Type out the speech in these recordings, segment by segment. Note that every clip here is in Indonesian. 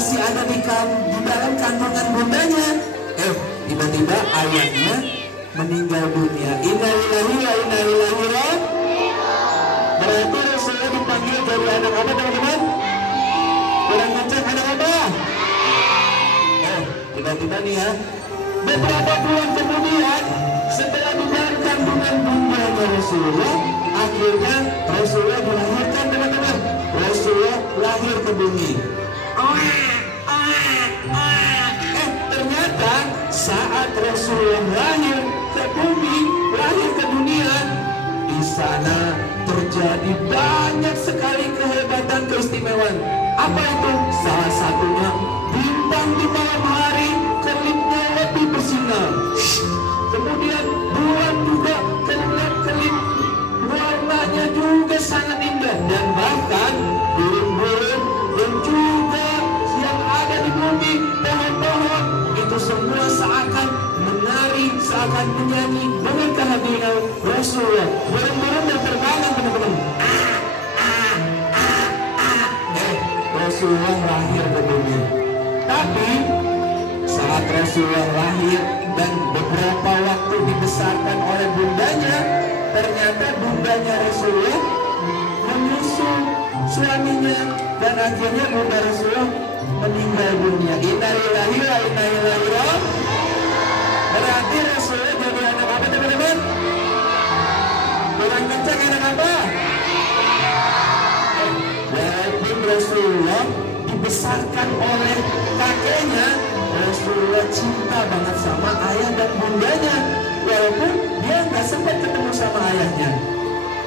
masih ada di dalam kandungan bundanya. Tiba-tiba ayahnya meninggal dunia. Innalillahi wa inna ilaihi raji'un. Berarti Rasulullah dipanggil jadi anak apa teman-teman? Kurang kencang, anak apa? Tiba-tiba nih ya, beberapa bulan kemudian setelah di dalam kandungan bundanya Rasulullah, akhirnya Rasulullah dilahirkan teman-teman. Rasulullah lahir ke bumi. Ternyata saat Rasulullah lahir ke bumi, lahir ke dunia, di sana terjadi banyak sekali kehebatan keistimewaan. Apa itu? Salah satunya bintang di malam hari kelipnya lebih bersinar. Kemudian bulan juga kelip-kelip, warnanya juga sangat indah. Dan bahkan burung-burung dan juga yang ada di bumi, pohon-pohon itu semua seakan menari, seakan menyanyi dengan kehadiran Rasulullah. Burung-burung berterbangan teman-teman. Rasulullah lahir ke bumi. Tapi saat Rasulullah lahir dan beberapa waktu dibesarkan oleh bundanya, ternyata bundanya Rasulullah menyusul suaminya dan akhirnya bunda Rasulullah meninggal dunia. Innalillahi wa inna ilaihi raji'un. Berarti Rasulullah jadi anak apa teman-teman? Kurang kencang, anak apa? Walaupun Rasulullah dibesarkan oleh kakeknya, Rasulullah cinta banget sama ayah dan bundanya. Walaupun dia nggak sempat ketemu sama ayahnya,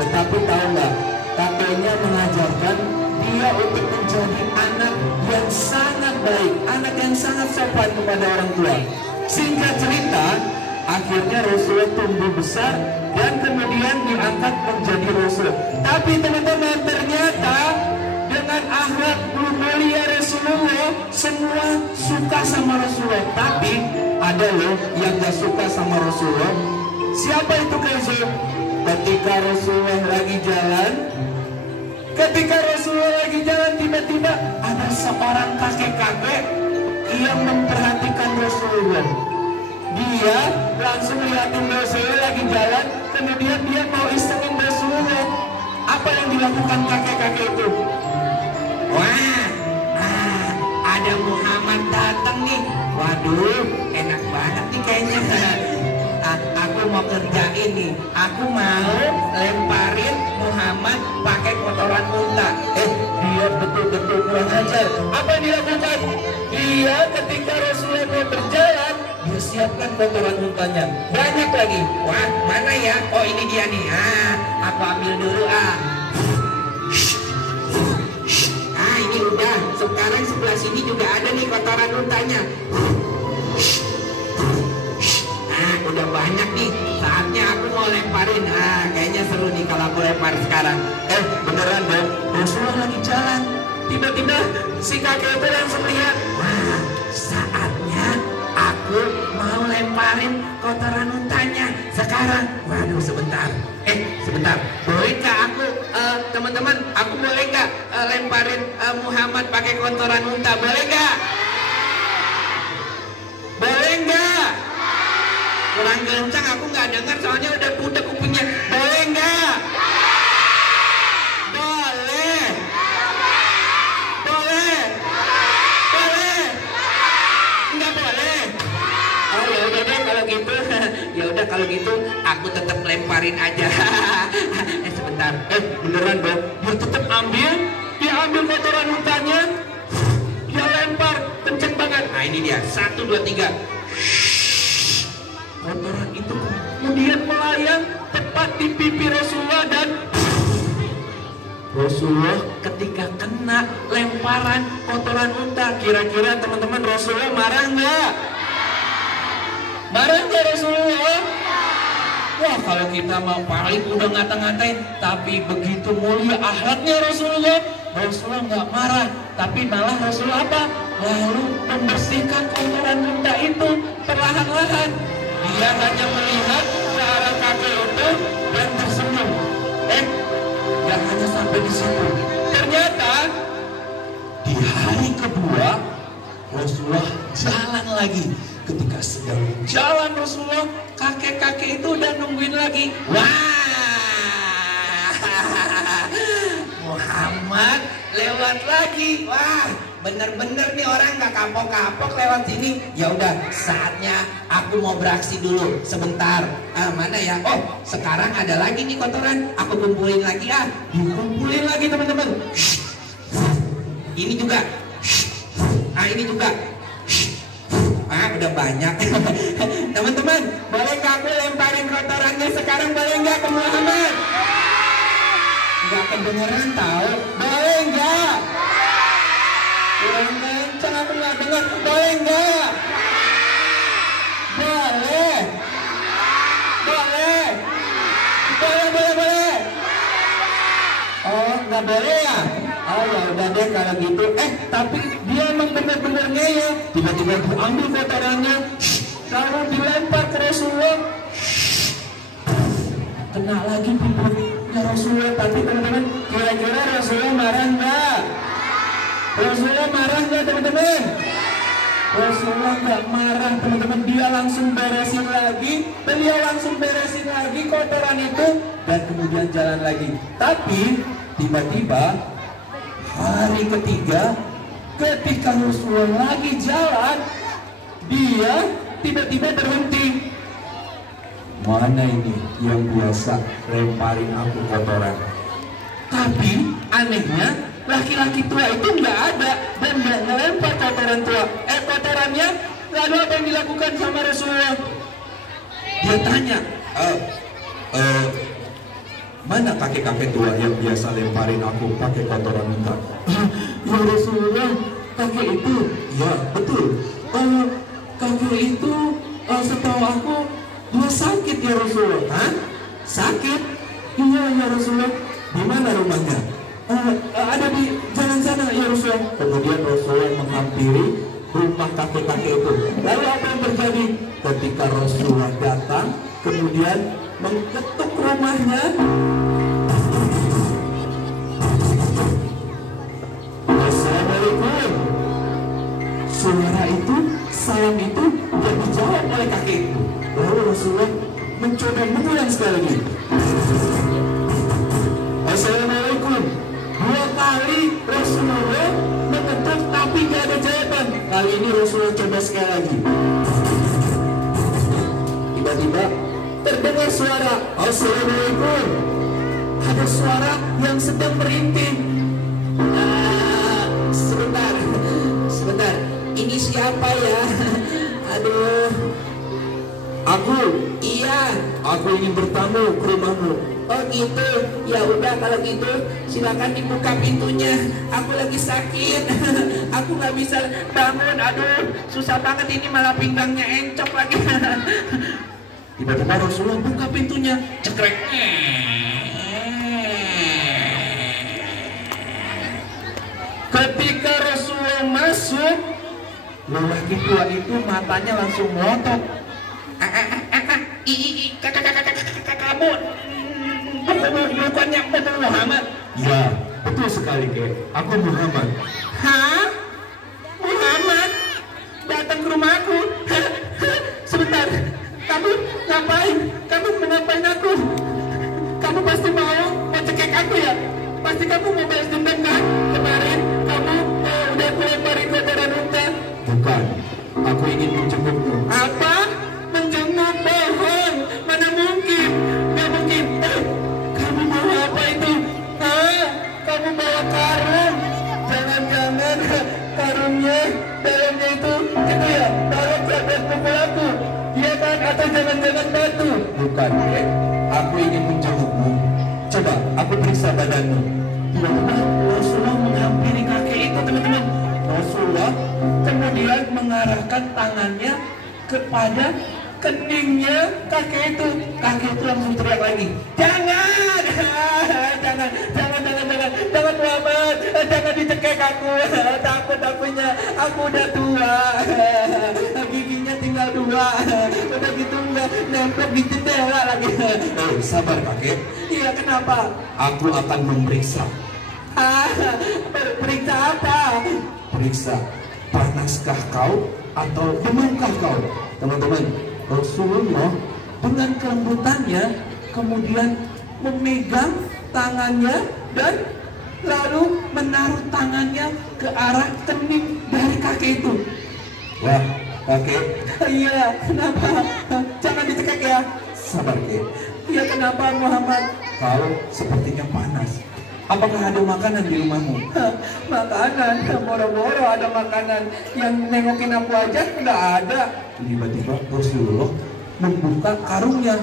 tetapi tahu nggak, kakeknya mengajarkan dia untuk menjadi anak yang sangat baik, anak yang sangat sopan kepada orang tua. Singkat cerita, akhirnya Rasulullah tumbuh besar dan kemudian diangkat menjadi Rasul. Tapi teman-teman, ternyata dengan akhlak mulia Rasulullah, semua suka sama Rasulullah. Tapi ada loh yang gak suka sama Rasulullah. Siapa itu Kenzo? Ketika Rasulullah lagi jalan, tiba-tiba ada seorang kakek-kakek yang memperhatikan Rasulullah. Dia langsung lihatin Rasulullah lagi jalan, kemudian dia mau isengin Rasulullah. Apa yang dilakukan kakek-kakek itu? Wah, ada Muhammad datang nih. Waduh, enak banget nih kayaknya. Aku mau kerjain nih. Aku mau lemparin Muhammad pakai kotoran unta. Dia betul-betul kurang ajar. Apa yang dilakukan? Dia ketika Rasulullah mau berjalan, dia siapkan kotoran untanya. Banyak lagi. Wah, mana ya? Oh, ini dia nih. Aku ambil dulu ini udah. Sekarang sebelah sini juga ada nih kotoran untanya. Udah banyak nih. Saatnya aku mau lemparin. Kayaknya seru nih kalau aku lempar sekarang. Beneran dong. Rasulullah lagi jalan. Tiba-tiba si kakek itu langsung lihat. Wah, saatnya aku mau lemparin kotoran untanya sekarang. Waduh, sebentar. Sebentar. Bolehkah aku, teman-teman, aku boleh nggak lemparin Muhammad pakai kotoran unta? Boleh nggak? Boleh nggak? Kurang kencang, aku nggak dengar soalnya udah budek kupingnya. Boleh nggak? Boleh. Boleh. Boleh. Nggak boleh. Oh ya udah deh kalau gitu. Ya udah kalau gitu aku tetap lemparin aja. Sebentar. Beneran dong. Dia tetap ambil. Dia ambil kotoran untanya. Dia lempar kenceng banget. Nah ini dia. 1, 2, 3. Kotoran itu kemudian melayang tepat di pipi Rasulullah dan Rasulullah ketika kena lemparan kotoran unta. Kira-kira teman-teman Rasulullah marah nggak? Marah nggak Rasulullah? Wah, kalau kita mau paling udah ngata-ngatain, tapi begitu mulia akhlaknya Rasulullah nggak marah, tapi malah Rasulullah apa? Lalu membersihkan kotoran unta itu perlahan-lahan. Dia hanya melihat ke arah kakek itu dan tersenyum. Gak hanya sampai di situ. Ternyata di hari kedua Rasulullah jalan lagi. Ketika sedang jalan Rasulullah, kakek-kakek itu udah nungguin lagi. Wah, Muhammad lewat lagi. Wah, bener-bener nih orang gak kapok-kapok lewat sini. Ya udah, saatnya aku mau beraksi dulu sebentar. Mana ya? Oh, sekarang ada lagi nih kotoran. Aku kumpulin lagi dikumpulin lagi teman-teman. Ini juga. Ini juga. Udah banyak. Teman-teman, boleh gak aku lemparin kotorannya sekarang? Boleh gak ke Muhammad? Gak kedengeran tahu? Boleh gak? Kurang kencang, aku gak dengar. Boleh gak? Boleh. Boleh. Boleh. Oh, gak boleh ya? Oh ya udah deh kalau gitu. Tapi dia emang bener-bener ngeyel. Tiba-tiba diambil kotorannya, lalu dilempar ke Rasulullah. Kena lagi pintunya Rasulullah. Tapi teman-teman, kira-kira Rasulullah marah enggak? Rasulullah marah enggak teman-teman? Rasulullah enggak marah teman-teman. Dia langsung beresin lagi. Beliau langsung beresin lagi kotoran itu dan kemudian jalan lagi. Tapi tiba-tiba hari ketiga, ketika Rasulullah lagi jalan, dia tiba-tiba berhenti. Mana ini yang biasa lemparin aku kotoran? Tapi anehnya laki-laki tua itu nggak ada dan nggak ngelempar kotoran tua. Kotorannya lalu apa yang dilakukan sama Rasulullah? Dia tanya, mana kakek-kakek tua yang biasa lemparin aku pakai kotoran minta? Ya Rasulullah, kakek itu. Ya betul. Kakek itu setahu aku dia sakit ya Rasulullah. Hah? Sakit? Iya ya Rasulullah. Di mana rumahnya? Ada di jalan sana ya Rasulullah. Kemudian Rasulullah menghampiri rumah kakek-kakek itu. Lalu apa yang terjadi? Ketika Rasulullah datang, kemudian mengetuk rumahnya. Assalamualaikum. Suara itu, salam itu yang dijawab oleh kakek itu. Lalu Rasulullah mencoba mengulang sekali lagi. Assalamualaikum. 2 kali Rasulullah mengetuk tapi gak ada jawaban. Kali ini Rasulullah coba sekali lagi. Tiba-tiba terdengar suara Assalamualaikum. Ada suara yang sedang merintih. Sebentar. Ini siapa ya? Aduh. Aku. Iya. Aku ingin bertamu ke rumahmu. Oh gitu. Ya udah kalau gitu silakan dibuka pintunya. Aku lagi sakit. Aku nggak bisa bangun. Aduh, susah banget ini malah pinggangnya encok lagi. Tiba-tiba Rasulullah buka pintunya, cekrek. Ketika Rasulullah masuk, lelaki tua itu matanya langsung melotot. Kamu bukannya Muhammad? Ya, betul sekali kek. Aku Muhammad. Hah? Muhammad? Datang ke rumahku? Sebentar. Kamu ngapain? Kamu mengapain aku? Kamu pasti mau cekek aku ya? Pasti kamu mau balas dendam kan? Kemarin kamu udah aku lemparin kotoran unta. Bukan, aku ingin menjengukmu. Apa? Menjenguk? Bohong. Mana mungkin? Gak mungkin. Kamu mau apa itu? Kamu bawa karung. Jangan-jangan karungnya dalamnya itu ya, balok dan pukul aku. Iya kan? Atau jangan-jangan batu? Bukan, ya. Aku ingin menjengukmu. Coba, aku periksa badanmu. Tiba-tiba Rasulullah menghampiri kakek itu, teman-teman. Rasulullah kemudian mengarahkan tangannya kepada keningnya kakek itu. Kakek itu langsung teriak lagi. Jangan! Jangan Muhammad, jangan dicekek aku. Takut akunya, aku udah tua. Giginya tinggal 2. Udah gitu nggak nempel di jendela lagi. Sabar kakek. Iya kenapa? Aku akan memeriksa. Periksa apa? Periksa panaskah kau atau demamkah kau? Teman-teman, Rasulullah dengan kelembutannya kemudian memegang tangannya dan lalu menaruh tangannya ke arah kening dari kakek itu. Wah, kakek. Iya, kenapa? Jangan ditekek ya. Sabar, kek. Iya, kenapa Muhammad? Kau sepertinya panas. Apakah ada makanan di rumahmu? Makanan? Boro-boro ada makanan. Yang nengokin aku aja nggak ada. Tiba-tiba Rasulullah membuka karungnya.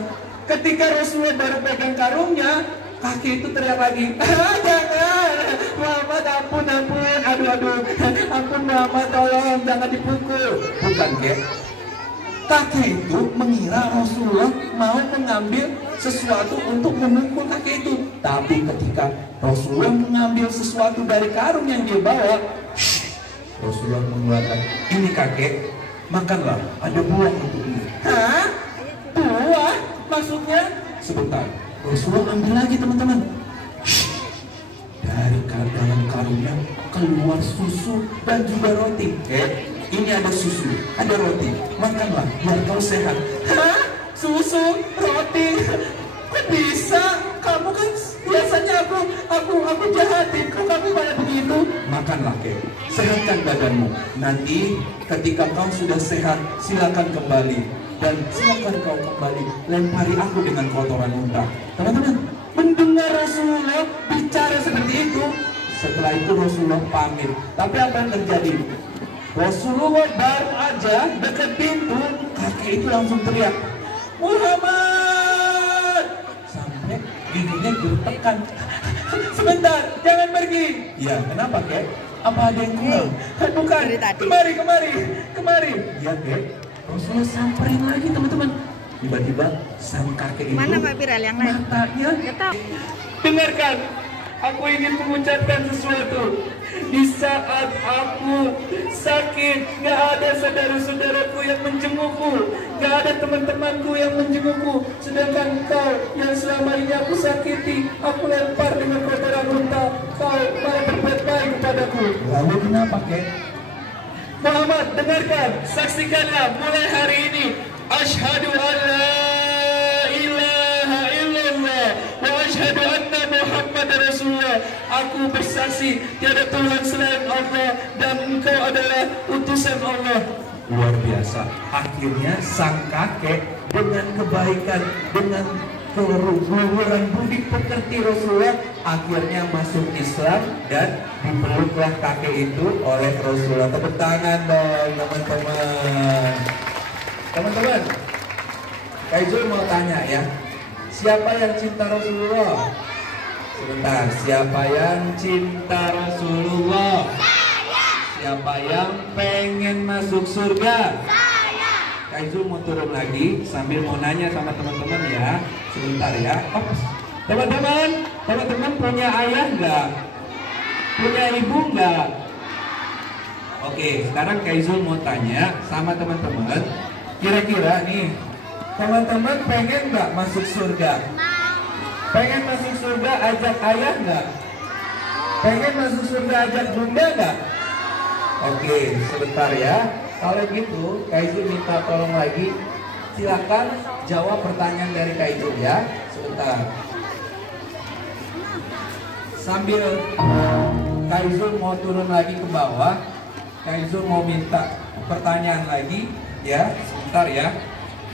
Ketika Rasulullah baru pegang karungnya, kakek itu teriak lagi, jangan, Muhammad, ampun, aduh, ampun Muhammad, tolong, jangan dipukul. Bukan, kek. Kakek itu mengira Rasulullah mau mengambil sesuatu untuk memukul kakek itu. Tapi ketika Rasulullah mengambil sesuatu dari karung yang dia bawa, Rasulullah mengeluarkan, ini kakek, makanlah, ada buah untukmu. Hah? Buah? Maksudnya? Sebentar. Rasulullah ambil lagi, teman-teman. Dari dalam karungnya keluar susu dan juga roti. Ini ada susu, ada roti. Makanlah biar kau sehat. Hah? Susu, roti? Kok bisa? Kamu kan biasanya aku jahatin. Kok kamu malah begitu? Makanlah, kek. Sehatkan badanmu. Nanti ketika kau sudah sehat, silakan kembali. Dan silakan kau kembali lempari aku dengan kotoran unta. Teman-teman, mendengar Rasulullah bicara seperti itu, setelah itu Rasulullah pamit. Tapi apa yang terjadi? Rasulullah baru aja dekat pintu, kakek itu langsung teriak, Muhammad! Sampai giginya gertekan. Sebentar, jangan pergi. Ya, kenapa, kek? Apa ada yang kurang? Bukan, kemari. Ya, kek. Rasulullah samperin lagi, teman-teman. Tiba-tiba sang kakek itu, mana Pak Viral yang lain? Matanya, dengarkan, aku ingin mengucapkan sesuatu. Di saat aku sakit, gak ada saudara-saudaraku yang menjengukku, gak ada teman-temanku yang menjengukku. Sedangkan kau yang selama ini aku sakiti, aku lempar dengan kotoran unta, kau malah berbuat baik kepadaku. Lalu kenapa, kek? Muhammad, dengarkan, saksikanlah mulai hari ini. Asyhadu an la ilaha illallah wa asyhadu anna Muhammad Rasulullah. Aku bersaksi tiada Tuhan selain Allah dan engkau adalah utusan Allah. Luar biasa. Akhirnya sang kakek dengan kebaikan, dengan keluhuran budi pekerti Rasulullah, akhirnya masuk Islam dan dipeluklah kakek itu oleh Rasulullah. Tepuk tangan dong, teman-teman. Teman-teman, Kak Izul mau tanya ya, siapa yang cinta Rasulullah? Sebentar, siapa yang cinta Rasulullah? Siapa yang pengen masuk surga? Kak Izul mau turun lagi sambil mau nanya sama teman-teman ya. Sebentar ya. Teman-teman punya ayah nggak? Punya ibu nggak? Oke, sekarang Kak Izul mau tanya sama teman-teman. Kira-kira nih, teman-teman pengen nggak masuk surga? Pengen masuk surga ajak ayah nggak? Pengen masuk surga ajak bunda nggak? Oke, sebentar ya. Kalau gitu, Kak Izul minta tolong lagi. Silakan jawab pertanyaan dari Kak Izul ya. Sebentar. Sambil Kak Izul mau turun lagi ke bawah, Kak Izul mau minta pertanyaan lagi ya. Sebentar ya.